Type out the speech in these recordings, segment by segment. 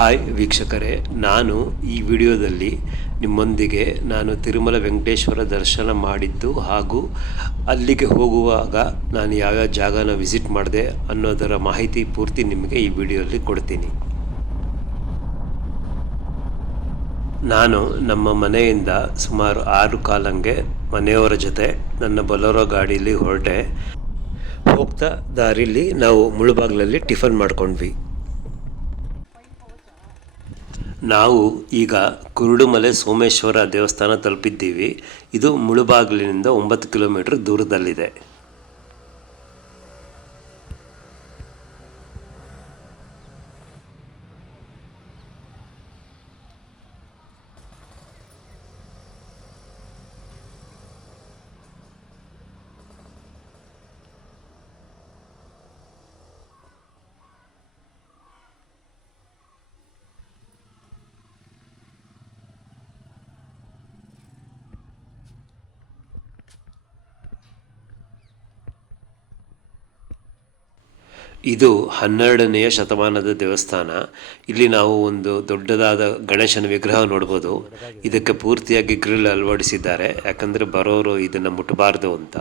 Hi ವೀಕ್ಷಕರೇ, ನಾನು ಈ ವಿಡಿಯೋದಲ್ಲಿ ನಿಮ್ಮೊಂದಿಗೆ ನಾನು ತಿರುಮಲ ವೆಂಕಟೇಶ್ವರ ದರ್ಶನ ಮಾಡಿದ್ದು ಹಾಗೂ ಅಲ್ಲಿಗೆ ಹೋಗುವಾಗ ನಾನು ಯಾವ್ಯಾವ ಜಾಗನ ವಿಸಿಟ್ ಮಾಡಿದೆ ಅನ್ನೋದರ ಮಾಹಿತಿ ಪೂರ್ತಿ ನಿಮಗೆ ಈ ವಿಡಿಯೋದಲ್ಲಿ ಕೊಡ್ತೀನಿ. ನಾನು ನಮ್ಮ ಮನೆಯಿಂದ ಸುಮಾರು 6 ಕಾಲಂಗೆ ಮನೆಯವರ ಜೊತೆ ನನ್ನ ಬೊಲೊರೋ ಗಾಡೀಲಿ ಹೊರಟೆ. ಹೋಗ್ತಾ ದಾರಿಲಿ ನಾವು ಮುಳುಬಾಗ್ಲಲ್ಲಿ ಟಿಫನ್ ಮಾಡ್ಕೊಂಡ್ವಿ. ನಾವು ಈಗ ಕುರುಡುಮಲೆ ಸೋಮೇಶ್ವರ ದೇವಸ್ಥಾನ ತಲುಪಿದ್ದೀವಿ. ಇದು ಮುಳುಬಾಗಿಲಿನಿಂದ 9 ಕಿಲೋಮೀಟರ್ ದೂರದಲ್ಲಿದೆ. ಇದು 12ನೇ ಶತಮಾನದ ದೇವಸ್ಥಾನ. ಇಲ್ಲಿ ನಾವು ಒಂದು ದೊಡ್ಡದಾದ ಗಣೇಶನ ವಿಗ್ರಹ ನೋಡ್ಬೋದು. ಇದಕ್ಕೆ ಪೂರ್ತಿಯಾಗಿ ಗ್ರಿಲ್ ಅಳವಡಿಸಿದ್ದಾರೆ, ಯಾಕಂದರೆ ಬರೋರು ಇದನ್ನು ಮುಟ್ಟಬಾರ್ದು ಅಂತ.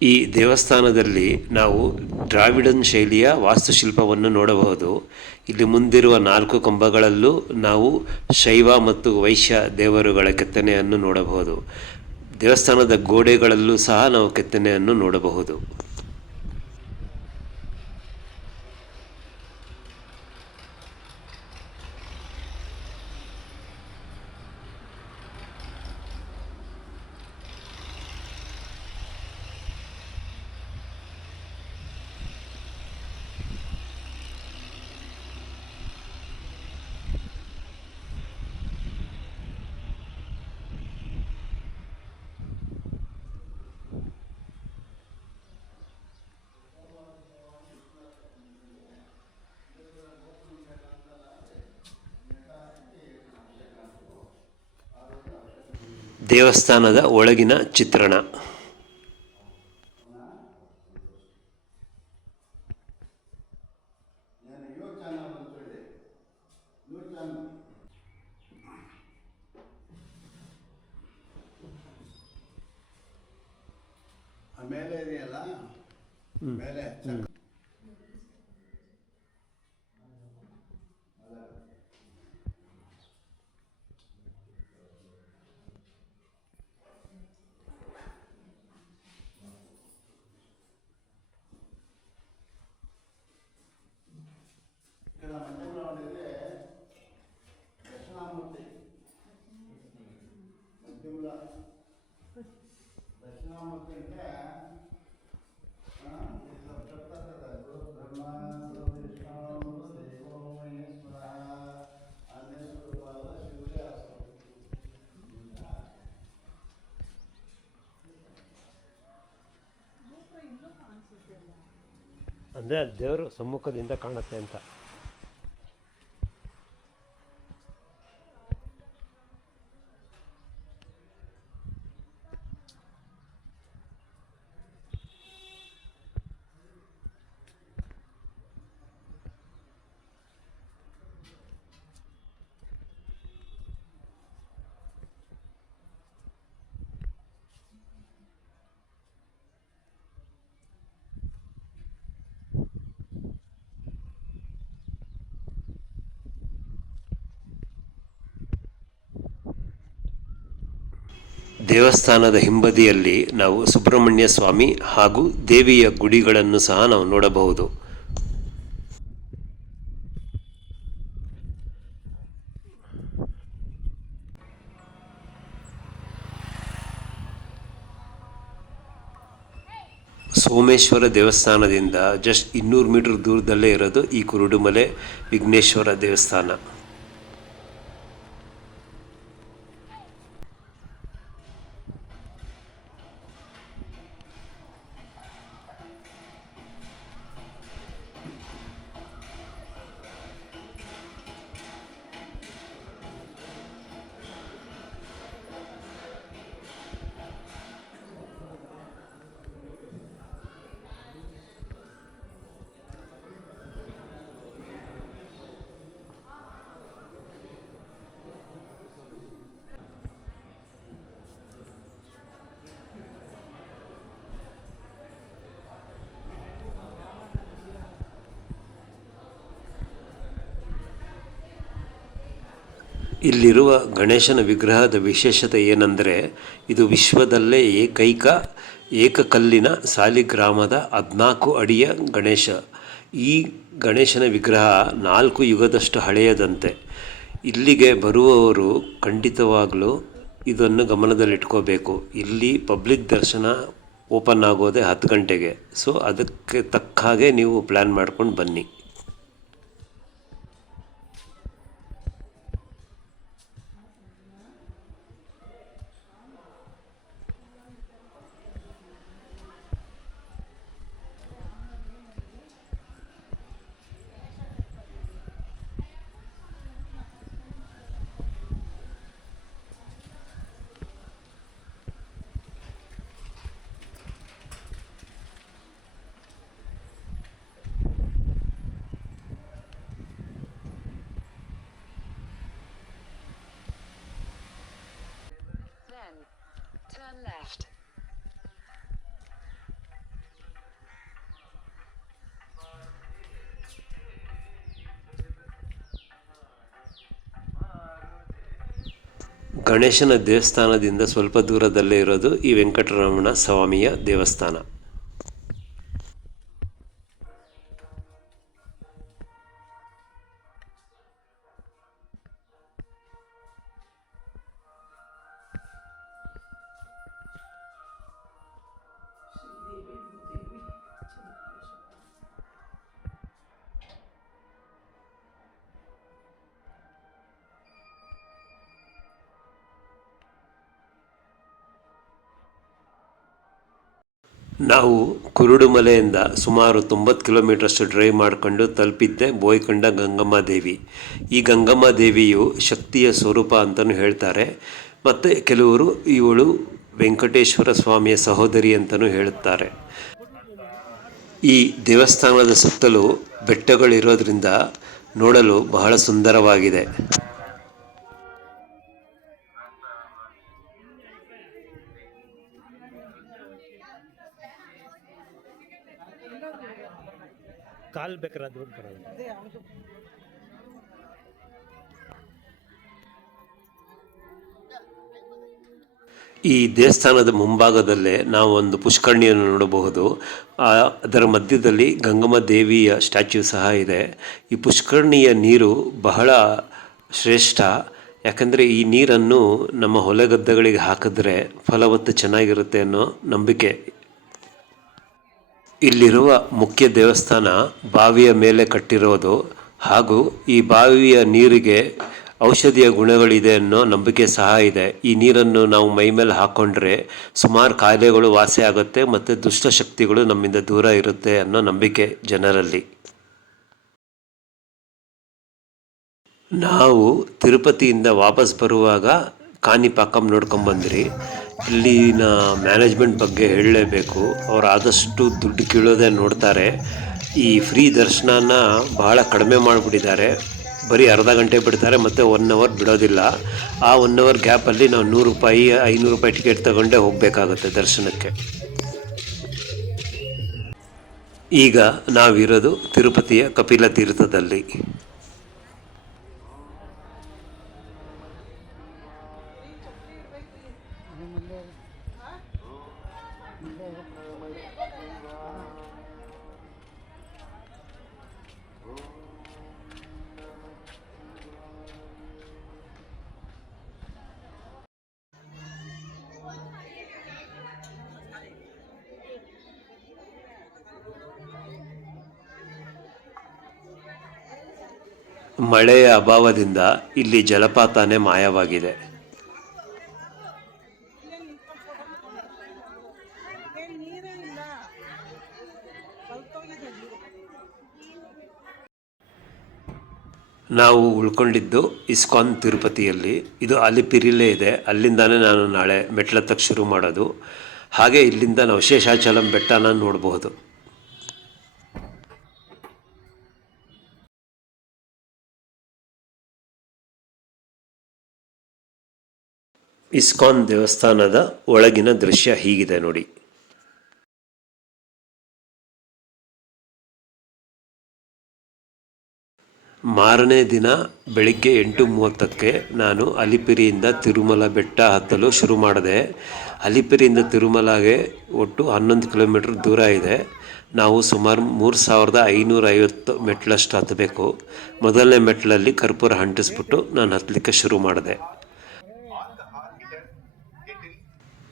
ಈ ದೇವಸ್ಥಾನದಲ್ಲಿ ನಾವು ದ್ರಾವಿಡನ್ ಶೈಲಿಯ ವಾಸ್ತುಶಿಲ್ಪವನ್ನು ನೋಡಬಹುದು. ಇಲ್ಲಿ ಮುಂದಿರುವ 4 ಕಂಬಗಳಲ್ಲೂ ನಾವು ಶೈವ ಮತ್ತು ವೈಶ್ಯ ದೇವರುಗಳ ಕೆತ್ತನೆಯನ್ನು ನೋಡಬಹುದು. ದೇವಸ್ಥಾನದ ಗೋಡೆಗಳಲ್ಲೂ ಸಹ ನಾವು ಕೆತ್ತನೆಯನ್ನು ನೋಡಬಹುದು. ದೇವಸ್ಥಾನದ ಒಳಗಿನ ಚಿತ್ರಣ. ಮೇಲೆ ಇದೆಯಲ್ಲ, ಮೇಲೆ ಅಂದರೆ ದೇವರು ಸಮ್ಮುಖದಿಂದ ಕಾಣುತ್ತೆ ಅಂತ. ದೇವಸ್ಥಾನದ ಹಿಂಬದಿಯಲ್ಲಿ ನಾವು ಸುಬ್ರಹ್ಮಣ್ಯ ಸ್ವಾಮಿ ಹಾಗೂ ದೇವಿಯ ಗುಡಿಗಳನ್ನು ಸಹ ನಾವು ನೋಡಬಹುದು. ಸೋಮೇಶ್ವರ ದೇವಸ್ಥಾನದಿಂದ ಜಸ್ಟ್ 200 ಮೀಟರ್ ದೂರದಲ್ಲೇ ಇರೋದು ಈ ಕುರುಡುಮಲೆ ವಿಘ್ನೇಶ್ವರ ದೇವಸ್ಥಾನ. ಇಲ್ಲಿರುವ ಗಣೇಶನ ವಿಗ್ರಹದ ವಿಶೇಷತೆ ಏನೆಂದರೆ, ಇದು ವಿಶ್ವದಲ್ಲೇ ಏಕಕಲ್ಲಿನ ಸಾಲಿಗ್ರಾಮದ 14 ಅಡಿಯ ಗಣೇಶ. ಈ ಗಣೇಶನ ವಿಗ್ರಹ 4 ಯುಗದಷ್ಟು ಹಳೆಯದಂತೆ. ಇಲ್ಲಿಗೆ ಬರುವವರು ಖಂಡಿತವಾಗಲೂ ಇದನ್ನು ಗಮನದಲ್ಲಿಟ್ಕೋಬೇಕು. ಇಲ್ಲಿ ಪಬ್ಲಿಕ್ ದರ್ಶನ ಓಪನ್ ಆಗೋದೇ 10 ಗಂಟೆಗೆ. ಸೊ ಅದಕ್ಕೆ ತಕ್ಕ ಹಾಗೆ ನೀವು ಪ್ಲ್ಯಾನ್ ಮಾಡ್ಕೊಂಡು ಬನ್ನಿ. Turn left. ಗಣೇಶನ ದೇವಸ್ಥಾನದಿಂದ ಸ್ವಲ್ಪ ದೂರದಲ್ಲೇ ಇರೋದು ಈ ವೆಂಕಟರಮಣ ಸ್ವಾಮಿಯ ದೇವಸ್ಥಾನ. ನಾವು ಕುರುಡುಮಲೆಯಿಂದ ಸುಮಾರು 90 ಕಿಲೋಮೀಟ್ರಷ್ಟು ಡ್ರೈವ್ ಮಾಡಿಕೊಂಡು ತಲುಪಿದ್ದೆ ಬೋಯ್ಕೊಂಡ ಗಂಗಮ್ಮ ದೇವಿ. ಈ ಗಂಗಮ್ಮ ದೇವಿಯು ಶಕ್ತಿಯ ಸ್ವರೂಪ ಅಂತಲೂ ಹೇಳ್ತಾರೆ. ಮತ್ತು ಕೆಲವರು ಇವಳು ವೆಂಕಟೇಶ್ವರ ಸ್ವಾಮಿಯ ಸಹೋದರಿ ಅಂತಲೂ ಹೇಳುತ್ತಾರೆ. ಈ ದೇವಸ್ಥಾನದ ಸುತ್ತಲೂ ಬೆಟ್ಟಗಳಿರೋದ್ರಿಂದ ನೋಡಲು ಬಹಳ ಸುಂದರವಾಗಿದೆ. ಕಾಲ್ ಬೇಕಾದ್ರೆ ಅದು ಬರೋದು. ಈ ದೇವಸ್ಥಾನದ ಮುಂಭಾಗದಲ್ಲೇ ನಾವು ಒಂದು ಪುಷ್ಕರಣಿಯನ್ನು ನೋಡಬಹುದು. ಅದರ ಮಧ್ಯದಲ್ಲಿ ಗಂಗಮ್ಮ ದೇವಿಯ ಸ್ಟ್ಯಾಚ್ಯೂ ಸಹ ಇದೆ. ಈ ಪುಷ್ಕರಣಿಯ ನೀರು ಬಹಳ ಶ್ರೇಷ್ಠ. ಯಾಕಂದರೆ ಈ ನೀರನ್ನು ನಮ್ಮ ಹೊಲಗದ್ದೆಗಳಿಗೆ ಹಾಕಿದ್ರೆ ಫಲವತ್ತು ಚೆನ್ನಾಗಿರುತ್ತೆ ಅನ್ನೋ ನಂಬಿಕೆ. ಇಲ್ಲಿರುವ ಮುಖ್ಯ ದೇವಸ್ಥಾನ ಬಾವಿಯ ಮೇಲೆ ಕಟ್ಟಿರೋದು, ಹಾಗೂ ಈ ಬಾವಿಯ ನೀರಿಗೆ ಔಷಧಿಯ ಗುಣಗಳಿದೆ ಅನ್ನೋ ನಂಬಿಕೆ ಸಹ ಇದೆ. ಈ ನೀರನ್ನು ನಾವು ಮೈ ಮೇಲೆ ಹಾಕ್ಕೊಂಡ್ರೆ ಸುಮಾರು ಕಾಯಿಲೆಗಳು ವಾಸಿ ಆಗುತ್ತೆ ಮತ್ತು ದುಷ್ಟಶಕ್ತಿಗಳು ನಮ್ಮಿಂದ ದೂರ ಇರುತ್ತೆ ಅನ್ನೋ ನಂಬಿಕೆ ಜನರಲ್ಲಿ. ನಾವು ತಿರುಪತಿಯಿಂದ ವಾಪಸ್ ಬರುವಾಗ ಕಾಣಿಪಾಕಂ ನೋಡ್ಕೊಂಬಂದ್ರಿ. ಇಲ್ಲಿನ ಮ್ಯಾನೇಜ್ಮೆಂಟ್ ಬಗ್ಗೆ ಹೇಳಲೇಬೇಕು. ಅವ್ರು ಆದಷ್ಟು ದುಡ್ಡು ಕೀಳೋದೇ ನೋಡ್ತಾರೆ. ಈ ಫ್ರೀ ದರ್ಶನನ ಬಹಳ ಕಡಿಮೆ ಮಾಡಿಬಿಟ್ಟಿದ್ದಾರೆ. ಬರೀ ಅರ್ಧ ಗಂಟೆ ಬಿಡ್ತಾರೆ ಮತ್ತು 1 ಅವರ್ ಬಿಡೋದಿಲ್ಲ. ಆ 1 ಅವರ್ ಗ್ಯಾಪಲ್ಲಿ ನಾವು 100 ರೂಪಾಯಿ 500 ರೂಪಾಯಿ ಟಿಕೆಟ್ ತಗೊಂಡೇ ಹೋಗಬೇಕಾಗುತ್ತೆ ದರ್ಶನಕ್ಕೆ. ಈಗ ನಾವಿರೋದು ತಿರುಪತಿಯ ಕಪಿಲ ತೀರ್ಥದಲ್ಲಿ. ಮಳೆಯ ಅಭಾವದಿಂದ ಇಲ್ಲಿ ಜಲಪಾತನೇ ಮಾಯವಾಗಿದೆ. ನಾವು ಉಳ್ಕೊಂಡಿದ್ದು ಇಸ್ಕಾನ್ ತಿರುಪತಿಯಲ್ಲಿ. ಇದು ಅಲಿಪಿರಿಲೇ ಇದೆ. ಅಲ್ಲಿಂದಾನೇ ನಾನು ನಾಳೆ ಮೆಟ್ಲತ್ತಕ್ಕೆ ಶುರು ಮಾಡೋದು. ಹಾಗೆ ಇಲ್ಲಿಂದ ನಾವು ಶೇಷಾಚಲಂ ಬೆಟ್ಟನ ನೋಡಬಹುದು. ಇಸ್ಕಾನ್ ದೇವಸ್ಥಾನದ ಒಳಗಿನ ದೃಶ್ಯ ಹೀಗಿದೆ ನೋಡಿ. ಮಾರನೇ ದಿನ ಬೆಳಿಗ್ಗೆ 8:30ಕ್ಕೆ ನಾನು ಅಲಿಪಿರಿಯಿಂದ ತಿರುಮಲ ಬೆಟ್ಟ ಹತ್ತಲು ಶುರು ಮಾಡಿದೆ. ಅಲಿಪಿರಿಯಿಂದ ತಿರುಮಲಗೆ ಒಟ್ಟು 11 ಕಿಲೋಮೀಟ್ರ್ ದೂರ ಇದೆ. ನಾವು ಸುಮಾರು 3550 ಮೆಟ್ಲಷ್ಟು ಹತ್ತಬೇಕು. ಮೊದಲನೇ ಮೆಟ್ಲಲ್ಲಿ ಕರ್ಪೂರ ಅಂಟಿಸ್ಬಿಟ್ಟು ನಾನು ಹತ್ತಲಿಕ್ಕೆ ಶುರು ಮಾಡಿದೆ.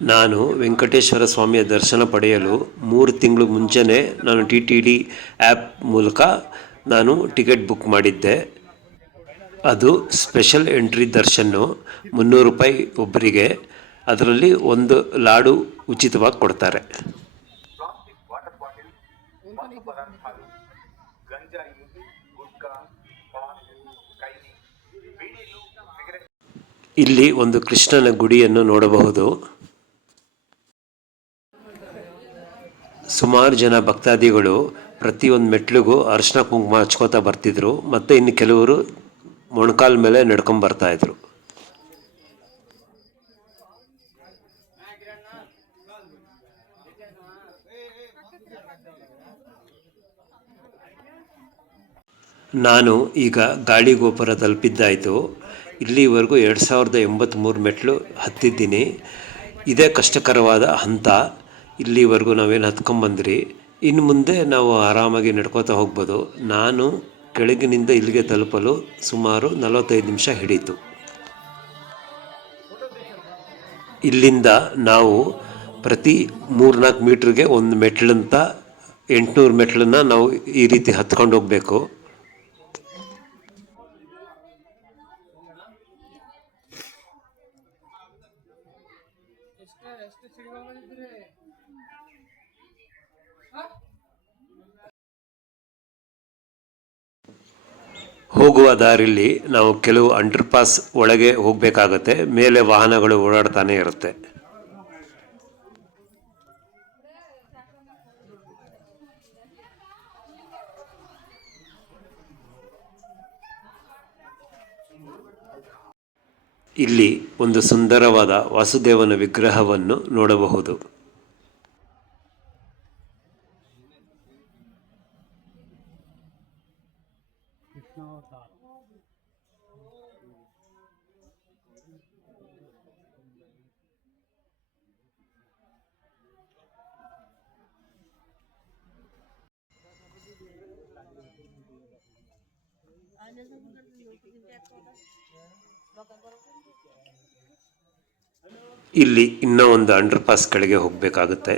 ನಾನು ವೆಂಕಟೇಶ್ವರ ಸ್ವಾಮಿಯ ದರ್ಶನ ಪಡೆಯಲು 3 ತಿಂಗಳು ಮುಂಚೆನೇ ನಾನು TTD ಆ್ಯಪ್ ಮೂಲಕ ನಾನು ಟಿಕೆಟ್ ಬುಕ್ ಮಾಡಿದ್ದೆ. ಅದು ಸ್ಪೆಷಲ್ ಎಂಟ್ರಿ ದರ್ಶನ್ನು, 300 ರೂಪಾಯಿ ಒಬ್ಬರಿಗೆ. ಅದರಲ್ಲಿ ಒಂದು ಲಾಡು ಉಚಿತವಾಗಿ ಕೊಡ್ತಾರೆ. ಇಲ್ಲಿ ಒಂದು ಕೃಷ್ಣನ ಗುಡಿಯನ್ನು ನೋಡಬಹುದು. ಸುಮಾರು ಜನ ಭಕ್ತಾದಿಗಳು ಪ್ರತಿಯೊಂದು ಮೆಟ್ಲಿಗೂ ಅರಿಶಿನ ಕುಂಕುಮ ಹಚ್ಕೋತಾ ಬರ್ತಿದ್ರು. ಮತ್ತು ಇನ್ನು ಕೆಲವರು ಮೊಣಕಾಲ ಮೇಲೆ ನಡ್ಕೊಂಬರ್ತಾಯಿದ್ರು. ನಾನು ಈಗ ಗಾಳಿಗೋಪುರ ತಲುಪಿದ್ದಾಯಿತು. ಇಲ್ಲಿವರೆಗೂ 2083 ಮೆಟ್ಲು ಹತ್ತಿದ್ದೀನಿ. ಇದೇ ಕಷ್ಟಕರವಾದ ಹಂತ. ಇಲ್ಲಿವರೆಗೂ ನಾವೇನು ಹತ್ಕೊಂಬಂದ್ರಿ. ಇನ್ನು ಮುಂದೆ ನಾವು ಆರಾಮಾಗಿ ನಡ್ಕೋತಾ ಹೋಗ್ಬೋದು. ನಾನು ಕೆಳಗಿನಿಂದ ಇಲ್ಲಿಗೆ ತಲುಪಲು ಸುಮಾರು 45 ನಿಮಿಷ ಹಿಡಿಯಿತು. ಇಲ್ಲಿಂದ ನಾವು ಪ್ರತಿ 3-4 ಮೀಟ್ರಿಗೆ ಒಂದು ಮೆಟ್ಲಂತ 800 ಮೆಟ್ಲನ್ನು ನಾವು ಈ ರೀತಿ ಹತ್ಕೊಂಡು ಹೋಗಬೇಕು. ಹೋಗುವ ದಾರಿಲಿ ನಾವು ಕೆಲವು ಅಂಡರ್ಪಾಸ್ ಒಳಗೆ ಹೋಗಬೇಕಾಗತ್ತೆ. ಮೇಲೆ ವಾಹನಗಳು ಓಡಾಡ್ತಾನೆ ಇರುತ್ತೆ. ಇಲ್ಲಿ ಒಂದು ಸುಂದರವಾದ ವಾಸುದೇವನ ವಿಗ್ರಹವನ್ನು ನೋಡಬಹುದು. ಇಲ್ಲಿ ಇನ್ನೂ ಒಂದು ಅಂಡರ್ಪಾಸ್ ಕೆಳಗೆ ಹೋಗಬೇಕಾಗುತ್ತೆ.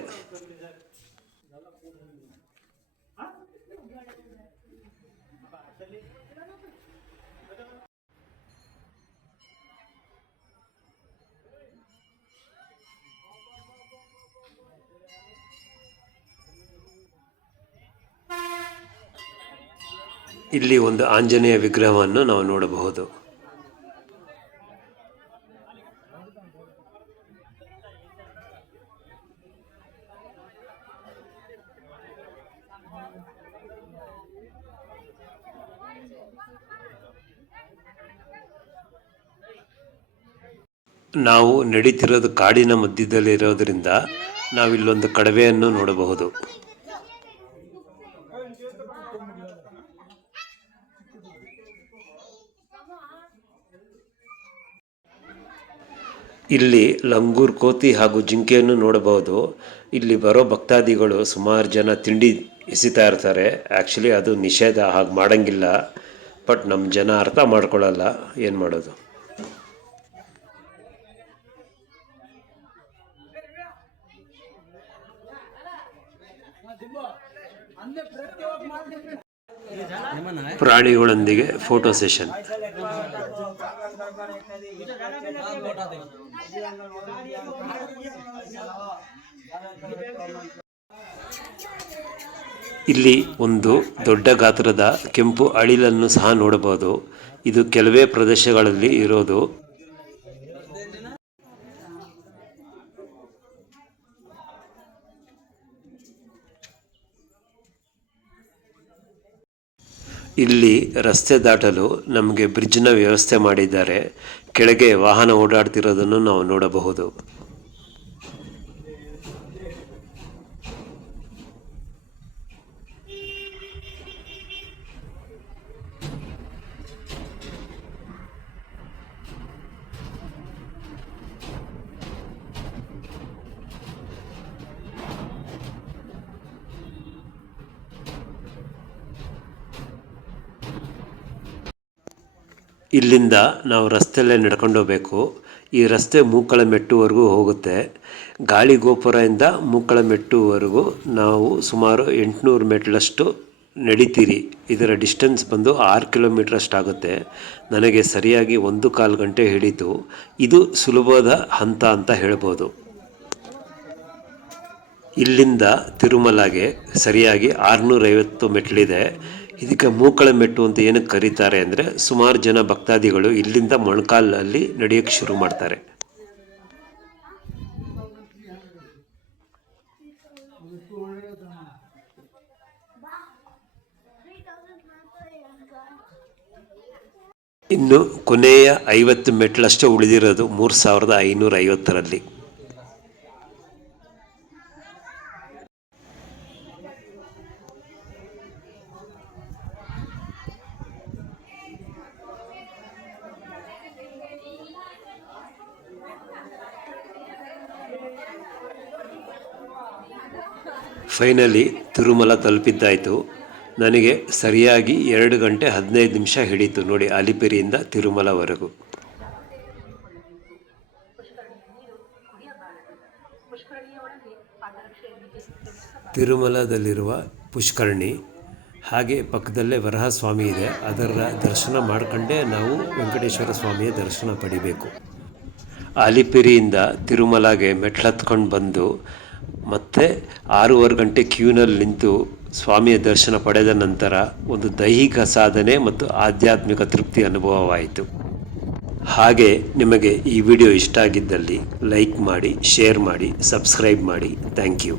ಇಲ್ಲಿ ಒಂದು ಆಂಜನೇಯ ವಿಗ್ರಹವನ್ನು ನಾವು ನೋಡಬಹುದು. ನಾವು ನಡೀತಿರೋದು ಕಾಡಿನ ಮಧ್ಯದಲ್ಲಿರೋದ್ರಿಂದ ನಾವಿಲ್ಲೊಂದು ಕಡವೆಯನ್ನು ನೋಡಬಹುದು. ಇಲ್ಲಿ ಲಂಗೂರ್, ಕೋತಿ ಹಾಗೂ ಜಿಂಕೆಯನ್ನು ನೋಡಬಹುದು. ಇಲ್ಲಿ ಬರೋ ಭಕ್ತಾದಿಗಳು ಸುಮಾರು ಜನ ತಿಂಡಿ ಎಸಿತಾ ಇರ್ತಾರೆ. ಆ್ಯಕ್ಚುಲಿ ಅದು ನಿಷೇಧ, ಹಾಗೆ ಮಾಡೋಂಗಿಲ್ಲ. ಬಟ್ ನಮ್ಮ ಜನ ಅರ್ಥ ಮಾಡ್ಕೊಳ್ಳಲ್ಲ, ಏನು ಮಾಡೋದು. ಪ್ರಾಣಿಗಳೊಂದಿಗೆ ಫೋಟೋ ಸೆಷನ್. ಇಲ್ಲಿ ಒಂದು ದೊಡ್ಡ ಗಾತ್ರದ ಕೆಂಪು ಅಳಿಲನ್ನು ಸಹ ನೋಡಬಹುದು. ಇದು ಕೆಲವೇ ಪ್ರದೇಶಗಳಲ್ಲಿ ಇರೋದು. ಇಲ್ಲಿ ರಸ್ತೆ ದಾಟಲು ನಮಗೆ ಬ್ರಿಡ್ಜ್ನ ವ್ಯವಸ್ಥೆ ಮಾಡಿದ್ದಾರೆ. ಕೆಳಗೆ ವಾಹನ ಓಡಾಡ್ತಿರೋದನ್ನು ನಾವು ನೋಡಬಹುದು. ಇಲ್ಲಿಂದ ನಾವು ರಸ್ತೆಯಲ್ಲೇ ನಡ್ಕೊಂಡು ಹೋಗಬೇಕು. ಈ ರಸ್ತೆ ಮೂಕಳಮೆಟ್ಟುವರೆಗೂ ಹೋಗುತ್ತೆ. ಗಾಳಿಗೋಪುರದಿಂದ ಮೂಕಳಮೆಟ್ಟುವರೆಗೂ ನಾವು ಸುಮಾರು 800 ಮೆಟ್ಲಷ್ಟು ನಡಿತೀರಿ. ಇದರ ಡಿಸ್ಟೆನ್ಸ್ ಬಂದು 6 ಕಿಲೋಮೀಟರ್ ಅಷ್ಟಾಗುತ್ತೆ. ನನಗೆ ಸರಿಯಾಗಿ 1.25 ಗಂಟೆ ಹಿಡಿತು. ಇದು ಸುಲಭದ ಹಂತ ಅಂತ ಹೇಳ್ಬೋದು. ಇಲ್ಲಿಂದ ತಿರುಮಲಗೆ ಸರಿಯಾಗಿ 650 ಮೆಟ್ಲಿದೆ. ಇದಕ್ಕೆ ಮೂಕಳಮೆಟ್ಟು ಅಂತ ಏನಕ್ಕೆ ಕರೀತಾರೆ ಅಂದರೆ, ಸುಮಾರು ಜನ ಭಕ್ತಾದಿಗಳು ಇಲ್ಲಿಂದ ಮೊಣಕಾಲಲ್ಲಿ ನಡೆಯೋಕ್ಕೆ ಶುರು ಮಾಡ್ತಾರೆ. ಇನ್ನು ಕೊನೆಯ 50 ಮೆಟ್ಲಷ್ಟೇ ಉಳಿದಿರೋದು 3550ರಲ್ಲಿ. ಫೈನಲಿ ತಿರುಮಲ ತಲುಪಿದ್ದಾಯಿತು. ನನಗೆ ಸರಿಯಾಗಿ 2 ಗಂಟೆ 15 ನಿಮಿಷ ಹಿಡಿತು ನೋಡಿ, ಅಲಿಪಿರಿಯಿಂದ ತಿರುಮಲವರೆಗೂ. ತಿರುಮಲದಲ್ಲಿರುವ ಪುಷ್ಕರಣಿ, ಹಾಗೆ ಪಕ್ಕದಲ್ಲೇ ವರಹಸ್ವಾಮಿ ಇದೆ. ಅದರ ದರ್ಶನ ಮಾಡ್ಕೊಂಡೇ ನಾವು ವೆಂಕಟೇಶ್ವರ ಸ್ವಾಮಿಯ ದರ್ಶನ ಪಡಿಬೇಕು. ಅಲಿಪಿರಿಯಿಂದ ತಿರುಮಲಗೆ ಮೆಟ್ಲತ್ಕೊಂಡು ಬಂದು ಮತ್ತೆ 6:15 ಗಂಟೆ ಕ್ಯೂನಲ್ಲಿ ನಿಂತು ಸ್ವಾಮಿಯ ದರ್ಶನ ಪಡೆದ ನಂತರ ಒಂದು ದೈಹಿಕ ಸಾಧನೆ ಮತ್ತು ಆಧ್ಯಾತ್ಮಿಕ ತೃಪ್ತಿ ಅನುಭವವಾಯಿತು. ಹಾಗೆ ನಿಮಗೆ ಈ ವಿಡಿಯೋ ಇಷ್ಟ ಆಗಿದ್ದಲ್ಲಿ ಲೈಕ್ ಮಾಡಿ, ಶೇರ್ ಮಾಡಿ, ಸಬ್ಸ್ಕ್ರೈಬ್ ಮಾಡಿ. Thank you.